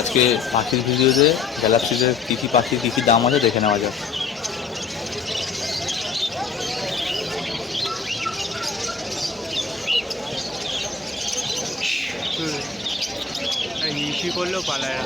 আজকে পাখির ভিডিওতে গ্যালাক্সিতে কী কী পাখির কী কী দাম আছে দেখে নেওয়া যাক। হিসি করলেও পালায় না।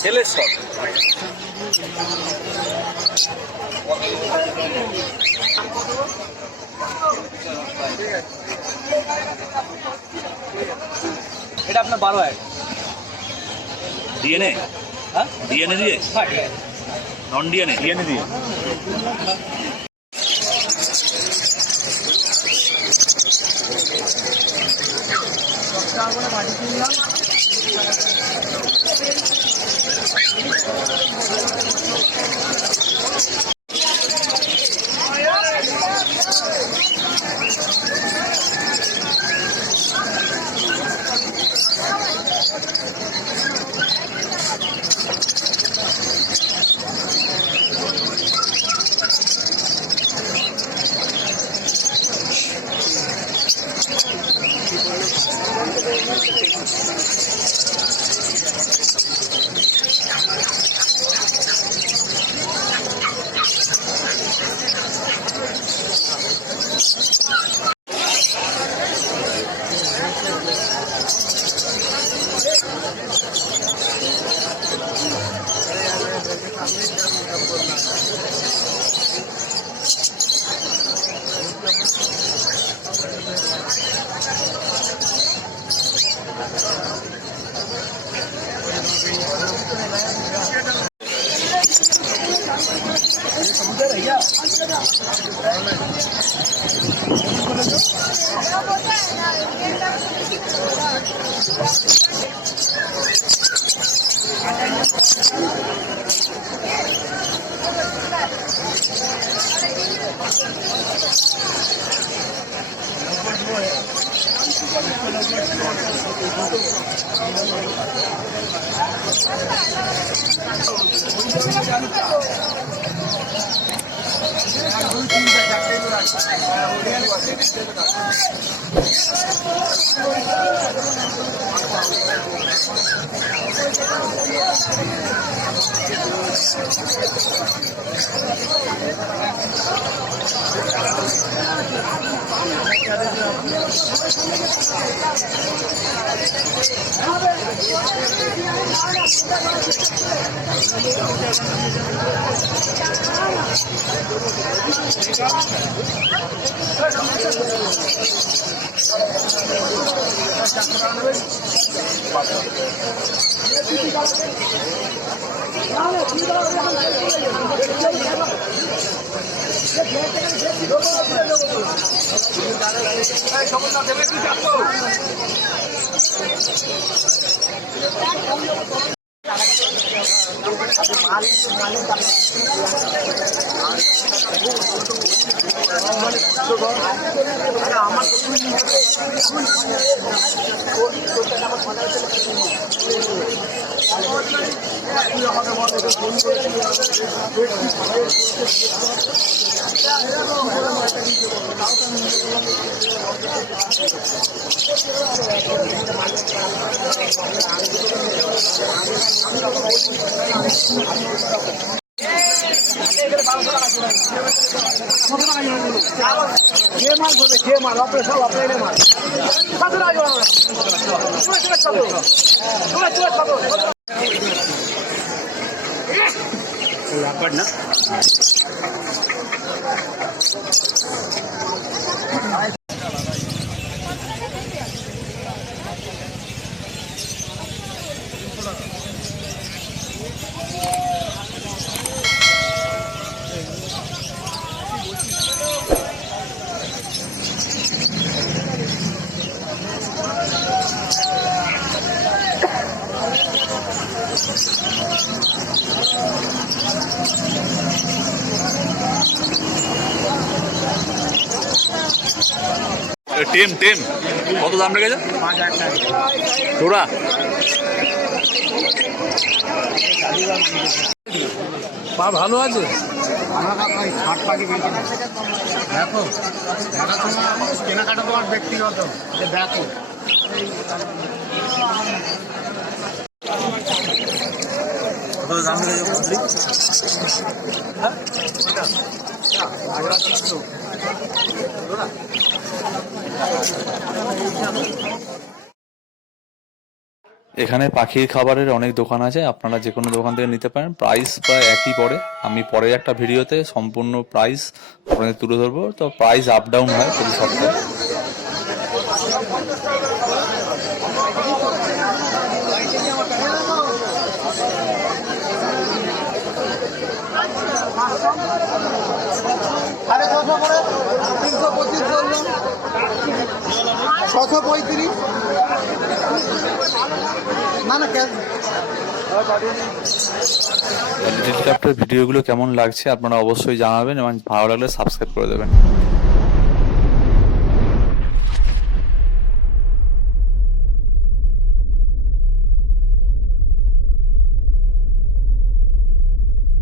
ছেলের সব এটা আপনার 12 ডিএনএ। হ্যাঁ ডিএনএ দিয়ে, নন ডিএনএ, ডিএনএ দিয়ে। Thank you. টেম টেম কত দাম রেখেছে তোরা? পা ভালো আছে? দেখো কেনাকাটা তোমার ব্যক্তিগত, দেখো কত দাম রেখেছে? এখানে পাখির খাবারের অনেক দোকান আছে, আপনারা যে কোনো দোকান থেকে নিতে পারেন। প্রাইস প্রায় একই পড়ে। আমি পরের একটা ভিডিওতে সম্পূর্ণ প্রাইস আপনাদের তুলে ধরবো। তো প্রাইস আপ ডাউন হয় প্রতি সপ্তাহে। লিটল ক্রাফটের ভিডিওগুলো কেমন লাগছে আপনারা অবশ্যই জানাবেন এবং ভালো লাগলে সাবস্ক্রাইব করে দেবেন।